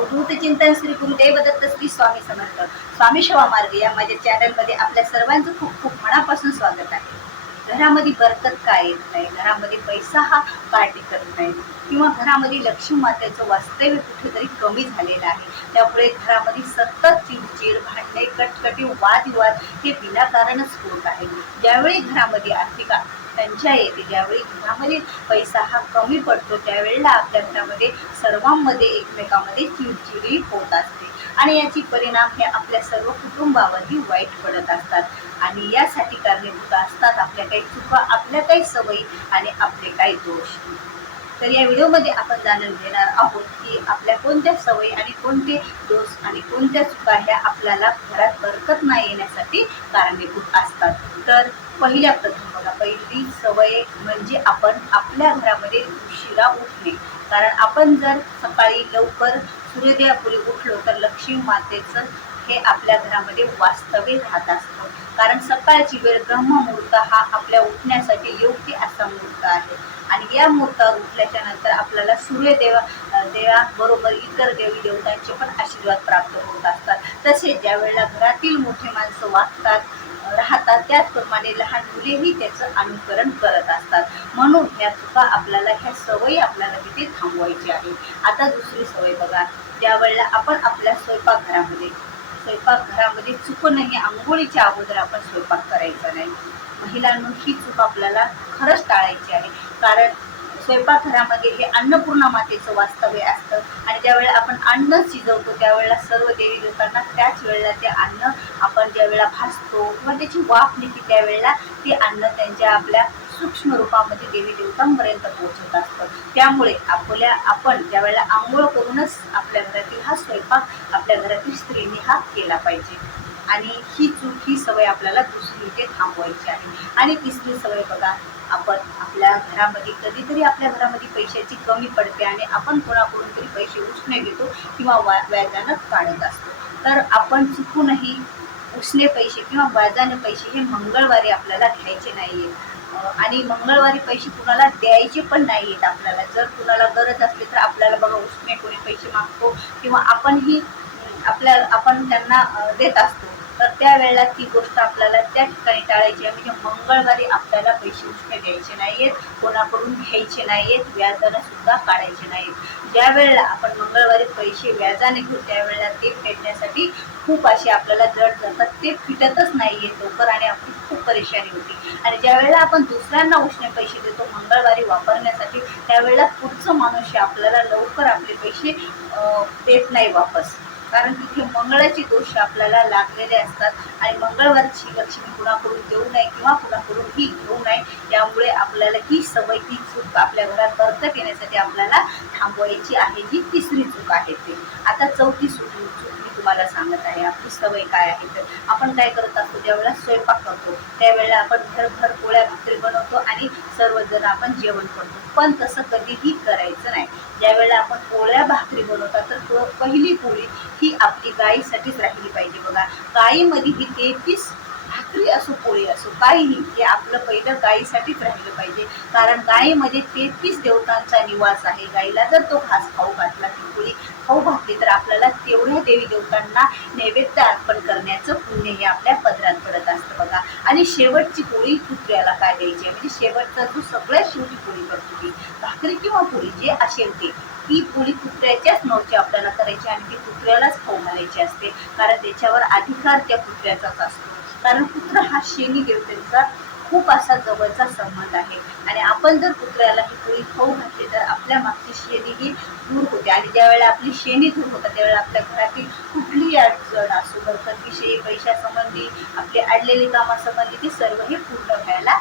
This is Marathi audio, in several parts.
अवधूत चिंतन श्री गुरुदेव दत्त श्री स्वामी समर्थ. स्वामी शवा मार्ग या माझ्या चॅनलमध्ये आपल्या सर्वांचं खूप खूप मनापासून स्वागत आहे. घरामध्ये बरकत काय येत नाही? घरामध्ये पैसा हा काय टिकत नाही? किंवा घरामध्ये लक्ष्मी मातेचं वास्तव्य कुठेतरी कमी झालेलं आहे? त्यामुळे घरामध्ये सतत चिडचिड भांडणे कटकटी वादविवाद हे विनाकारणच होत आहे. ज्यावेळी घरामध्ये आर्थिक टंचाई येते ज्यावेळी घरामध्ये पैसा हा कमी पडतो त्यावेळेला आपल्या घरामध्ये सर्वांमध्ये एकमेकांमध्ये चिडचिडी होत असते. आणि याची परिणाम हे आपल्या सर्व कुटुंबावरही वाईट पडत असतात. आणि यासाठी कारणीभूत असतात आपल्या काही चुका आपल्या काही सवयी आणि आपले काही दोष. तर या व्हिडिओमध्ये आपण जाणून घेणार आहोत की आपल्या कोणत्या सवयी आणि कोणते दोष आणि कोणत्या चुका ह्या आपल्याला घरात बरकत नाही येण्यासाठी कारणीभूत असतात. तर पहिल्या प्रथम पहिली सवय म्हणजे आपण आपल्या घरामध्ये उशिरा उठणे. कारण आपण जर सकाळी लवकर सूर्योदयापूर्वी उठलो तर लक्ष्मी मातेचं हे आपल्या घरामध्ये वास्तव्य राहत असतं. कारण सकाळची वेळ ब्रह्ममुहूर्त हा आपल्या उठण्यासाठी योग्य असा मुहूर्त आहे. आणि या मुहूर्तावर उठल्याच्या नंतर आपल्याला सूर्यदेवा देवाबरोबर इतर देवी देवतांचे पण आशीर्वाद प्राप्त होत असतात. तसेच ज्या वेळेला घरातील मोठे माणसं वाचतात राहतात. त्याचप्रमाणे लहान मुलेही त्याचं अनुकरण करत असतात. म्हणून ह्या चुका आपल्याला ह्या सवयी आपल्याला तिथे थांबवायची आहे. आता दुसरी सवय बघा. ज्यावेळेला आपण आपल्या स्वयंपाकघरामध्ये स्वयंपाकघरामध्ये चुकूनही आंघोळीच्या अगोदर आपण स्वयंपाक करायचा नाही. महिलांनो ही चूक आपल्याला खरंच टाळायची आहे. कारण स्वयंपाकघरामध्ये हे अन्नपूर्णा मातेचं वास्तव्य असतं. आणि ज्यावेळेला आपण अन्न शिजवतो त्यावेळेला सर्व देवी देवतांना त्याच वेळेला ते अन्न आपण ज्यावेळेला भाजतो किंवा त्याची वाफ निघते त्यावेळेला ते अन्न त्यांच्या आपल्या सूक्ष्म रूपामध्ये देवी देवतांपर्यंत पोहोचत असतं. त्यामुळे आपल्या आपण ज्यावेळेला आंघोळ करूनच आपल्या घरातील हा स्वयंपाक आपल्या घरातील स्त्रीने हा केला पाहिजे. आणि ही चूक ही सवय आपल्याला दुसरी इथे थांबवायची आहे. आणि तिसरी सवय बघा आपण आपल्या घरामध्ये कधीतरी आपल्या घरामध्ये पैशाची कमी पडते आणि आपण कोणाकडून तरी पैसे उसने घेतो किंवा वा व्याजानं काढत असतो. तर आपण चुकूनही उसने पैसे किंवा व्याजाने पैसे हे मंगळवारी आपल्याला घ्यायचे नाही आहेत आणि मंगळवारी पैसे कुणाला द्यायचे पण नाही आहेत आपल्याला. जर कुणाला गरज असली तर आपल्याला बघा उसने कोणी पैसे मागतो किंवा आपणही आपल्या आपण त्यांना देत असतो. तर त्यावेळेला ती गोष्ट आपल्याला त्या ठिकाणी टाळायची आहे. म्हणजे मंगळवारी आपल्याला पैसे उसने द्यायचे नाही आहेत कोणाकडून घ्यायचे नाहीयेत आहेत व्याजानं सुद्धा काढायचे नाहीत ज्या वेळेला आपण मंगळवारी पैसे व्याजाने घेऊ त्यावेळेला ते फेडण्यासाठी खूप असे आपल्याला जड जातात. ते फिटतच नाही आहेत लवकर आणि आपली खूप परेशानी होती. आणि ज्या वेळेला आपण दुसऱ्यांना उष्णे पैसे देतो मंगळवारी वापरण्यासाठी त्यावेळेला पुढचं मनुष्य आपल्याला लवकर आपले पैसे देत नाही वापस. कारण तिथे मंगळाचे दोष आपल्याला लागलेले असतात आणि मंगळवारची लक्ष्मी कुणाकडून देऊ नये किंवा कुणाकडून ही घेऊ नये त्यामुळे आपल्याला ही सवय ही चूक आपल्या घरात परत येण्यासाठी आपल्याला थांबवायची आहे जी तिसरी चूक आहे ते. आता चौथी चूक मी तुम्हाला सांगत आहे आपली सवय काय आहे? तर आपण काय करत असतो ज्यावेळेला स्वयंपाक करतो त्यावेळेला आपण घरभर पोळ्या भाकरी बनवतो आणि सर्वजण आपण जेवण करतो. पण तसं कधीही करायचं नाही. ज्यावेळेला आपण पोळ्या भाकरी बनवतात तर पहिली पोळी ही आपली गाईसाठीच राहिली पाहिजे बघा. गाईमध्ये ही तेहतीस भाकरी असो पोळी असो काहीही हे आपलं पहिलं गाईसाठीच राहिलं पाहिजे. कारण गायीमध्ये तेहतीस देवतांचा निवास आहे. गाईला जर तो घास खाऊ घातला ती पोळी खाऊ घातली तर आपल्याला तेवढ्या देवी देवतांना नैवेद्य अर्पण करण्याचं पुण्य हे आपल्या पदरात पडत असतं बघा. आणि शेवटची पोळी कुत्र्याला काय द्यायची? म्हणजे शेवटचा जो सगळ्यात शेवटी पोळी करतो ती भाकरी किंवा पोळी जे असेल ते ती पोळी कुत्र्याच्याच नवची आपल्याला करायची आणि ती कुत्र्यालाच खाऊ घालायची असते. कारण त्याच्यावर अधिकार त्या कुत्र्याचाच असतो. कारण कुत्रा हा शेणी देवतेचा खूप असा जवळचा संबंध आहे. आणि आपण जर कुत्र्याला ही पोळी खाऊ घातली तर आपल्या मागची शेणी ही दूर होते. आणि ज्यावेळेला आपली शेणी दूर होतात त्यावेळेला आपल्या घरातील कुठलीही अडचण असो बरकतविषयी पैशासंबंधी आपली अडलेली कामासंबंधी ती सर्व हे पूर्ण व्हायला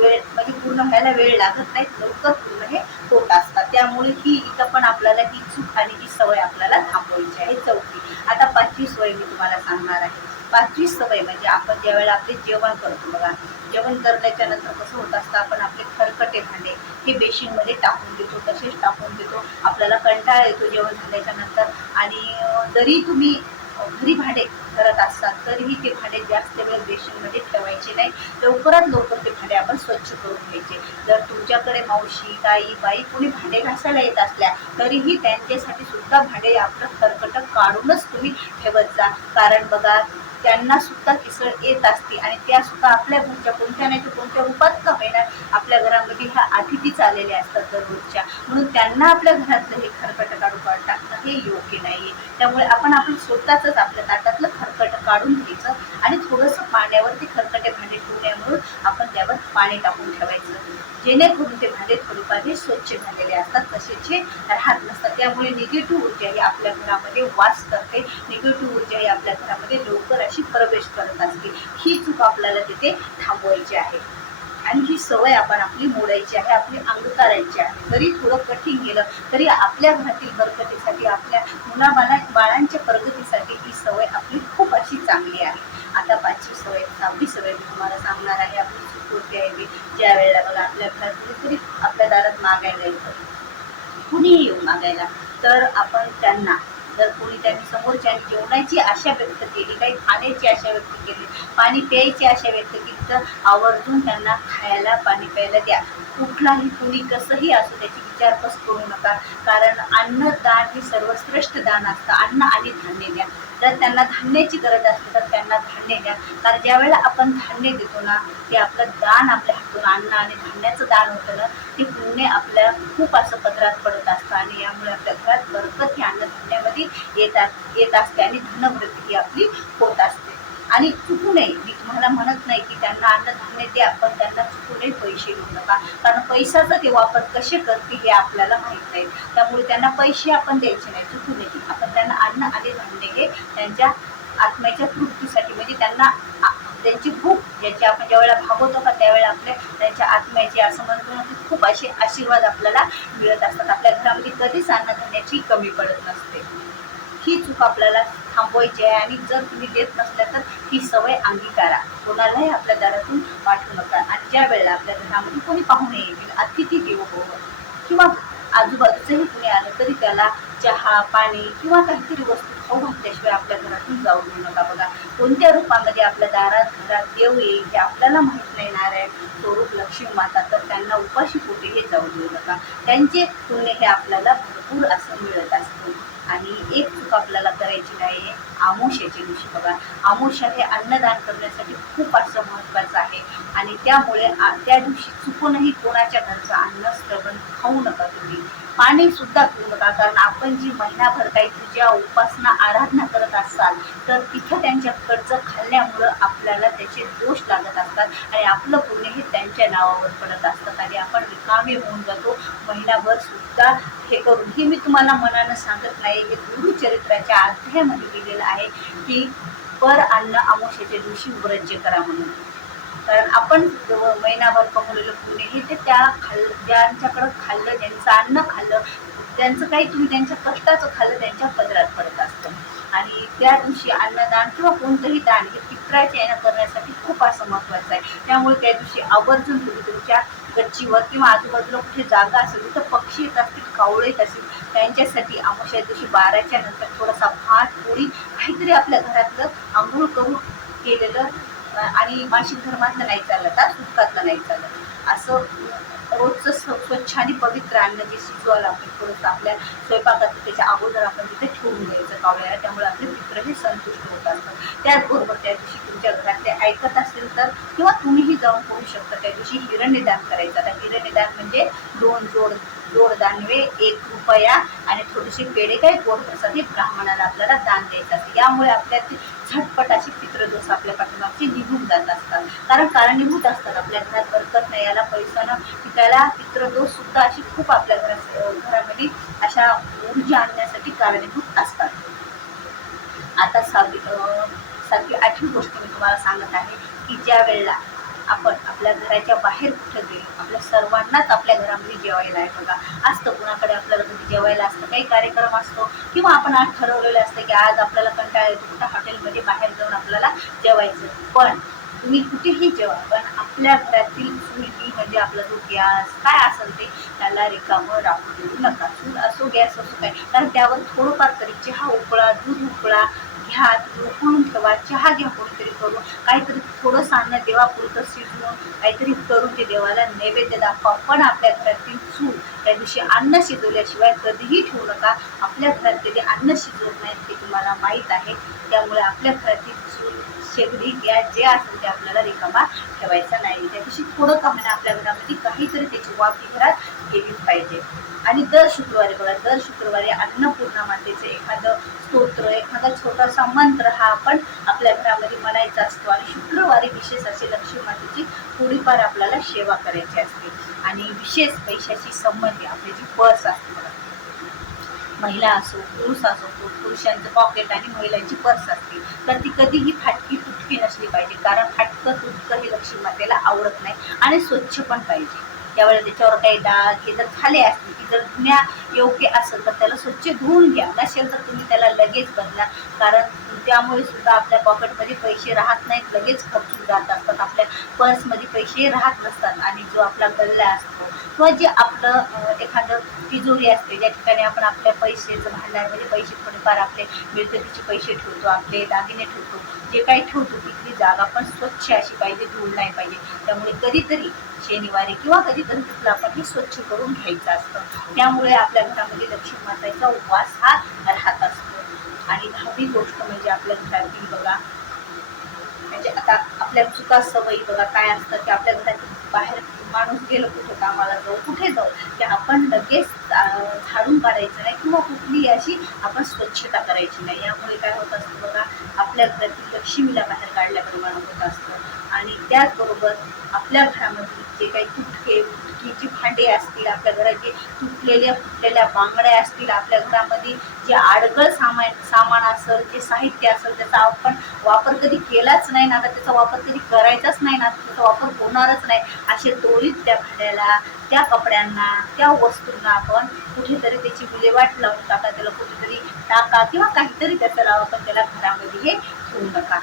वेळ म्हणजे पूर्ण व्हायला वेळ लागत नाही. लवकर पूर्ण हे होत असतात. त्यामुळे ही इथं पण आपल्याला ही चूक आणि ही सवय आपल्याला थांबवायची आहे. चौथी. आता पाचवी सवय मी तुम्हाला सांगणार आहे. पाचवी सवय म्हणजे आपण ज्यावेळेला आपले जेवण करतो बघा जेवण करण्याच्या नंतर कसं होत असतं आपण आपले खरकटे भांडे हे बेसिनमध्ये टाकून देतो तसेच टाकून देतो. आपल्याला कंटाळा येतो जेवण झाल्याच्यानंतर. आणि जरी तुम्ही घरी भांडे करत असतात तरीही ते भांडे जास्त वेळ बेसिनमध्ये ठेवायचे नाही. लवकरात लवकर ते भांडे आपण स्वच्छ करून घ्यायचे. जर तुमच्याकडे मावशी ताई बाई कोणी भांडे घासायला येत असल्या तरीही त्यांच्यासाठी सुद्धा भांडे आपलं खरकटं काढूनच तुम्ही ठेवत जा. कारण बघा त्यांना सुद्धा किसळ येत असते आणि त्या सुद्धा आपल्या घरच्या कोणत्या नाही तर कोणत्या रूपात का होईना आपल्या घरामध्ये ह्या अतिथीच आलेल्या असतात दररोजच्या. म्हणून त्यांना आपल्या घरातलं हे खरकट काढून काढ टाकणं हे योग्य नाहीये. त्यामुळे आपण आपलं स्वतःच आपल्या ताटातलं खरकट काढून घ्यायचं आणि थोडंसं पाण्यावर ते खरकटे भांडे म्हणून आपण त्यावर पाणी टाकून ठेवायचं. जेणेकरून ते भांडे थोडेफार स्वच्छ झालेले असतात तसेचे. राहत नसतात त्यामुळे निगेटिव्ह ऊर्जा ही आपल्या घरामध्ये वास करते. निगेटिव्ह ऊर्जा ही आपल्या घरामध्ये लवकर अशी प्रवेश करत असते. ही चूक आपल्याला तिथे थांबवायची आहे. आणि ही सवय आपण आपली मोडायची आहे आपली अंगकारायची आहे. जरी थोडं कठीण गेलं तरी आपल्या घरातील बरकतीसाठी आपल्या मुलाबाला बाळांच्या प्रगतीसाठी ही सवय आपली खूप अशी चांगली आहे. आता पाचवी सवय सहावी सवय मी तुम्हाला सांगणार आहे आपली चूक कोणती आहे ती. ज्या वेळेला बघा आपल्या घरात कुणीतरी आपल्या दारात मागायला येतं कुणीही येऊन मागायला तर आपण त्यांना जर कोणी त्यांनी समोरच्या जेवणाची आशा व्यक्त केली काही खाण्याची आशा व्यक्त केली पाणी प्यायची आशा व्यक्त केली तर आवर्जून त्यांना खायला पाणी प्यायला द्या कुठलाही कुणी कसंही असू त्याची विचारपूस करू नका. कारण अन्नदान हे सर्वश्रेष्ठ दान असतं. अन्न आणि धान्य द्या. जर त्यांना धान्याची गरज असते तर त्यांना धान्य द्या. कारण ज्यावेळेला आपण धान्य देतो ना ते आपलं दान आपल्या हातून अन्न आणि धान्याचं दान होतं ना ते पुण्य आपल्या खूप असं पदरात पडत असतं. आणि यामुळे आपल्या घरात बरकत ही अन्नधान्यामध्ये येतात येत असते आणि धनवृत्ती ही आपली होत असते. आणि चुकू नये. मी तुम्हाला म्हणत नाही की त्यांना अन्नधान्य द्या पण त्यांना चुकू नये पैसे देऊ नका. कारण पैशाचा ते वापर कसे करतील हे आपल्याला माहीत नाही. त्यामुळे त्यांना पैसे आपण द्यायचे नाही चुकू नये. आपण त्यांना अन्न आणि धान्य हे त्यांच्या आत्म्याच्या तृप्तीसाठी म्हणजे त्यांना त्यांची भूक ज्याची आपण ज्यावेळेला भागवतो का त्यावेळेला आपल्या त्यांच्या आत्म्याची असं म्हणतो ना खूप असे आशीर्वाद आपल्याला मिळत असतात. आपल्या घरामध्ये कधीच अन्नधान्याची कमी पडत नसते. ही चूक आपल्याला थांबवायची आहे आणि जर तुम्ही देत नसल्या तर ही सवय अंगीकारा. कोणालाही आपल्या दारातून पाठवू नका. आणि ज्या वेळेला आपल्या घरामध्ये कोणी पाहुणे येतील अतिथी देव हो किंवा आजूबाजूचंही कुणी आलं तरी त्याला चहा पाणी किंवा काहीतरी वस्तू खाऊ घातल्याशिवाय आपल्या घरातून जाऊ देऊ नका बघा. कोणत्या रूपामध्ये आपल्या दारात घरात देव येईल हे आपल्याला माहीत नाही नारायण स्वरूप लक्ष्मी माता तर त्यांना उपाशी पोटी हे जाऊ देऊ नका. त्यांचे पुण्य हे आपल्याला भरपूर असं मिळत असतं. आणि एक चूक आपल्याला करायची नाही. आमोशाच्या दिवशी बघा. आमोशा हे अन्नदान करण्यासाठी खूप असं महत्त्वाचं आहे. आणि त्यामुळे त्या दिवशी चुकूनही कोणाच्या घरचं अन्न श्रवण खाऊ नका तुम्ही. पाणी सुद्धा पिऊ नका. कारण आपण जी महिनाभर काही पूजा उपासना आराधना करत असाल तर तिथं त्यांच्याकडचं खाल्ल्यामुळं आपल्याला त्याचे दोष लागत असतात आणि आपलं पुण्य हे त्यांच्या नावावर पडत असतात आणि आपण रिकामे होऊन जातो. महिनाभर सुद्धा हे करून. हे मी तुम्हाला मनानं सांगत नाही. हे गुरुचरित्राच्या अध्यायामध्ये दिलेलं आहे की पर अन्न आमोशाच्या दिवशी व्रज्य करा म्हणून. कारण आपण जवळ महिनाभर कमवलेलं पुणे हे ते त्या खाल्लं ज्यांच्याकडं खाल्लं ज्यांचं अन्न खाल्लं त्यांचं काही तुम्ही त्यांच्या कष्टाचं खाल्लं त्यांच्या पदरात पडत असतं. आणि त्या दिवशी अन्नदान किंवा कोणतंही दान हे पित्राच्या येणं करण्यासाठी खूप असं महत्त्वाचं आहे. त्यामुळे त्या दिवशी आवर्जून तुम्ही तुमच्या गच्चीवर किंवा आजूबाजूला कुठे जागा असेल तिथं पक्षी येत असतील कावळे येत असतील त्यांच्यासाठी आमोशा दिवशी बाराच्या नंतर थोडासा भात पोळी काहीतरी आपल्या घरातलं आंघोळ करून केलेलं आणि मासिक धर्मातलं नाही चालत तर सुटकातलं नाही चालत. असं रोजचं स्व- स्वच्छ आणि पवित्र अन्न जे शिजवायला आपण थोडंसं आपल्या स्वयंपाकात त्याच्या अगोदर आपण तिथे ठेवून द्यायचं कावळ्याला त्यामुळे आपले मित्रही हे संतुष्ट होत असतात. त्याचबरोबर त्या दिवशी तुमच्या घरातले ऐकत असेल तर किंवा तुम्हीही जाऊन करू शकता त्या दिवशी हिरण्यदान करायचं. आता हिरण्यदान म्हणजे दोन जोड जोड दानवे एक रुपया आणि थोडीशी पेढे काही गोड ब्राह्मणाला आपल्याला दान द्यायचं असते. यामुळे आपल्या झटपट अशी पितृदोष आपल्या पाठीमागचे निघून जात असतात. कारण कारणीभूत असतात. आपल्या घरात बरकत नाही. याला पैसा न पिकायला पितृदोष सुद्धा अशी खूप आपल्या घरात घरामध्ये अशा ऊर्जा आणण्यासाठी कारणीभूत असतात. आता सावी सारखी सातवी आठवी गोष्ट मी तुम्हाला सांगत आहे की ज्या वेळेला आपण आपल्या घराच्या बाहेर कुठं गेलो आपल्या सर्वांनाच आपल्या घरामध्ये जेवायला आहे बघा. असतं कुणाकडे आपल्याला कधी जेवायला असतं काही कार्यक्रम असतो किंवा आपण आज ठरवलेलं असतं की आज आपल्याला कंटाळा येतो कुठं हॉटेलमध्ये बाहेर जाऊन आपल्याला जेवायचं. पण तुम्ही कुठेही जेवा पण आपल्या घरातील चुलगी म्हणजे आपला जो गॅस काय असेल ते त्याला रिकामं राखू देऊ नका. चूल असो गॅस असो काय कारण त्यावर थोडंफार तरी चहा उकळा दूध उकळा घ्या झोपून ठेवा चहा घ्या कोणीतरी करून. काहीतरी थोडंसं अन्न देवापुरतं शिजवून काहीतरी करून ते देवाला नैवेद्य दाखवा. पण आपल्या घरातील चूल त्या दिवशी अन्न शिजवल्याशिवाय कधीही ठेवू नका. आपल्या घरात कधी अन्न शिजवत नाही ते तुम्हाला माहीत आहे. त्यामुळे आपल्या घरातील चूल शेगडी गॅस जे असेल ते आपल्याला रिकामा ठेवायचा नाही. त्या दिवशी थोडं का म्हणा आपल्या घरामध्ये काहीतरी त्याची वाफी घरात केलीच पाहिजे. आणि दर शुक्रवारी बघा दर शुक्रवारी अन्नपूर्णा मातेचं एखादं स्तोत्र एखादा छोटासा मंत्र हा आपण आपल्या घरामध्ये म्हणायचा असतो. आणि शुक्रवारी विशेष असे लक्ष्मी मातेची थोडीफार आपल्याला सेवा करायची असते. आणि विशेष पैशाशी संबंधित आपली जी पर्स असते बघा महिला असो पुरुष असो पुरुषांचं पॉकेट आणि महिलांची पर्स असते. तर ती कधीही फाटकी तुटकी नसली पाहिजे. कारण फाटकं तुटकं हे लक्ष्मी मातेला आवडत नाही आणि स्वच्छ पण पाहिजे. त्यावेळेला त्याच्यावर काही डाग हे जर झाले असतील की जर धुण्या योग्य असेल तर त्याला स्वच्छ धुवून घ्या. नसेल तर तुम्ही त्याला लगेच बदला. कारण त्यामुळे सुद्धा आपल्या पॉकेटमध्ये पैसे राहत नाहीत. लगेच खर्चून जात असतात. आपल्या पर्समध्ये पैसे राहत नसतात. आणि जो आपला गल्ला असतो किंवा जे आपलं एखादं तिजोरी असते ज्या ठिकाणी आपण आपल्या पैसेचं भांडार म्हणजे पैसे थोडेफार आपले मिळकतीचे पैसे ठेवतो आपले दागिने ठेवतो जे काही ठेवतो तिथली जागा पण स्वच्छ अशी पाहिजे धूळ नाही पाहिजे. त्यामुळे कधीतरी शनिवारी किंवा कधीतरी तिथलं आपण हे स्वच्छ करून घ्यायचं असतं. त्यामुळे आपल्या घरामध्ये लक्ष्मी माताचा उपवास हा राहत असतो. आणि दहावी गोष्ट म्हणजे आपल्या घरातील बघा म्हणजे आता आपल्या चुका सवयी बघा काय असतात की आपल्या घरातील बाहेर माणूस गेलो कुठे कामाला जाऊ कुठे जाऊ की आपण लगेच झाडून काढायचं नाही किंवा कुठली अशी आपण स्वच्छता करायची नाही. यामुळे काय होत असतं बघा आपल्या घरातील लक्ष्मीला बाहेर काढल्याप्रमाणे होत असतं. आणि त्याचबरोबर आपल्या घरामध्ये जे काही तुटके भांडी असतील आपल्या घरात जे तुटलेल्या फुटलेल्या बांगड्या असतील आपल्या घरामध्ये जे आडगळ सामान सामान असेल जे साहित्य असेल त्याचा आपण वापर कधी केलाच नाही ना तर त्याचा वापर कधी करायचाच नाही ना त्याचा वापर होणारच नाही. असे दोरीत त्या भांड्याला त्या कपड्यांना त्या वस्तूंना आपण कुठेतरी त्याची विल्हेवाट लावून टाका त्याला कुठेतरी टाका किंवा काहीतरी त्याचं लावा पण त्याला घरामध्ये हे ठेवू नका.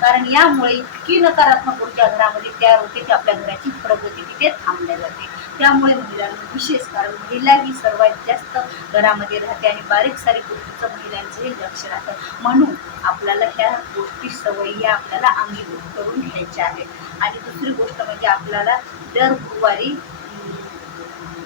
कारण यामुळे इतकी नकारात्मक ऊर्जा घरामध्ये तयार होते की आपल्या घराची प्रगती तिथे थांबल्या जाते. त्यामुळे महिलांना विशेष कारण महिला ही सर्वात जास्त घरामध्ये राहते आणि बारीक सारीक गोष्टीचं महिलांचंही लक्ष राहतं. म्हणून आपल्याला ह्या गोष्टी सवयी या आपल्याला अंगीभूत करून घ्यायच्या आहेत. आणि दुसरी गोष्ट म्हणजे आपल्याला दर गुरुवारी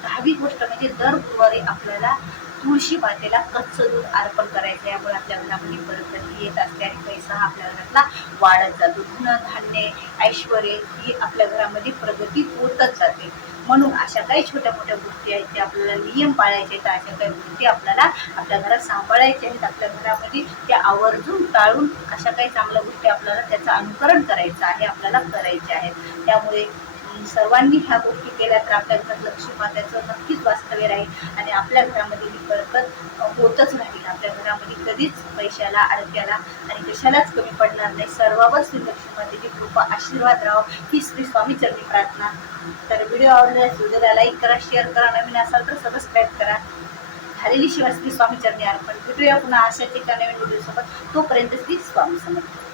दहावी गोष्ट म्हणजे दर गुरुवारी आपल्याला तुळशी मातेला कच्चं दूध अर्पण करायचं यामुळे आपल्या घरामध्ये बरकती येत असते आणि पैसा हा आपल्या घरातला वाढत जातो. धन धान्य ऐश्वर ही आपल्या घरामध्ये प्रगती होतच जाते. म्हणून अशा काही छोट्या मोठ्या गोष्टी आहेत त्या आपल्याला नियम पाळायचे आहेत अशा काही गोष्टी आपल्याला आपल्या घरात सांभाळायच्या आहेत आपल्या घरामध्ये त्या आवर्जून टाळून अशा काही चांगल्या गोष्टी आपल्याला त्याचं अनुकरण करायचं आहे आपल्याला करायचे आहेत. त्यामुळे सर्वांनी ह्या गोष्टी केल्या तर आपल्या घरात लक्ष्मी मात्याचं नक्कीच वास्तव्य राहील आणि आपल्या घरामध्ये ही बरकत होतच राहील कधीच आरोग्याला आणि कशालाच कमी पडणार नाही. सर्वावर श्रीलक्ष्मी मातेची कृपा आशीर्वाद राहो ही श्री स्वामी चरणी प्रार्थना. तर व्हिडिओ आवडल्यास व्हिडिओला लाईक करा शेअर करा नवीन असाल तर सबस्क्राईब करा. झालेली शिवाय श्री स्वामी चरणी अर्पण. भेटूया पुन्हा अशाच एका नवीन व्हिडिओसोबत तोपर्यंत श्री स्वामी समर्थ.